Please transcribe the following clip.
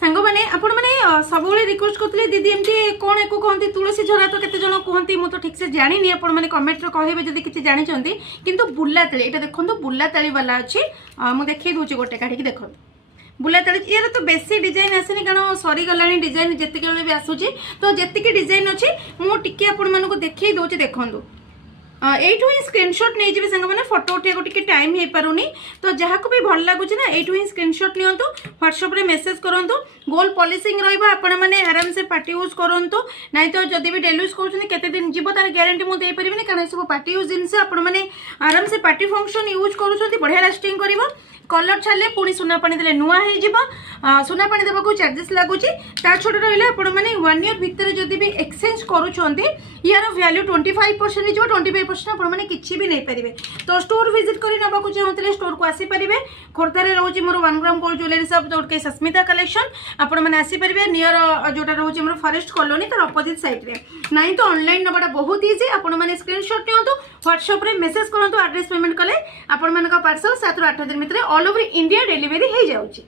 सांग मैंने आपण मैंने सब रिक्वेस्ट करते दीदी एमती कौन एक कहते तुलसी झरा तो केते जन कहती मुझे ठीक से जानी आपण मैंने कमेंट कहे जब किसी जानते किंतु बुला ताली ये देखो बुला ताली वाला अच्छी मुझे देखी दूसरी गोटे काढ़ी देखो बुला ताली यार तो बेसी डिजाइन आसनी कारण सरीगला डिजाइन जितक भी आसूँ तो जी डिजाइन अच्छी मुझे आपण मानक देखी दूसरी देखूँ एठू ही स्क्रीनशॉट नहीं जी सांग मैंने फोटो उठा को टाइम हो पारुनी तो जहाँ को भी भल लगुच ना एठू ही स्क्रीनशॉट नियंतु व्हाट्सएप रे मेसेज करंतु गोल पॉलिशिंग रहिबा आपण माने आराम से पार्टी यूज करंतु नहीं तो जदि भी डेली यूज करछन केते दिन जीवो तार गारंटी मु देई परिबिनी कारण सब पार्टी यूज जिनसे आपण माने आराम से पार्टी फंक्शन यूज करूछंती बढ़िया लास्टिंग करिवो कलर छाड़े पुणी सुना पानी देले नुआ हो सुना पानी देवा को चार्जेस लगुच ता छोटे रहा आपण मैंने 1 ईयर भितर जदि भी एक्सचेंज करूछंती यार वैल्यू 25% जो 25% आपण मैंने किसी भी नहीं पारे तो स्टोर विजिट कर नवाक चाहते स्टोर को आसीपर खोर्धार रोचे मोर 1 ग्राम गोल्ड ज्वेलरी शॉप जो कि सस्मिता कलेक्शन आपण मैंने आसीपर नियर जोटा रोचे मोर फॉरेस्ट कॉलोनी तार अपोजिट साइड रे नहीं तो ऑनलाइन नवाटा बहुत इजी आपण मैंने स्क्रीनशॉट नियंतु व्हाट्सएप रे मेसेज करंतु एड्रेस पेमेंट कले आपण मानका पार्सल 7 ରୁ 8 दिन भितर ऑल ओवर इंडिया डिलीवरी हो जाउची।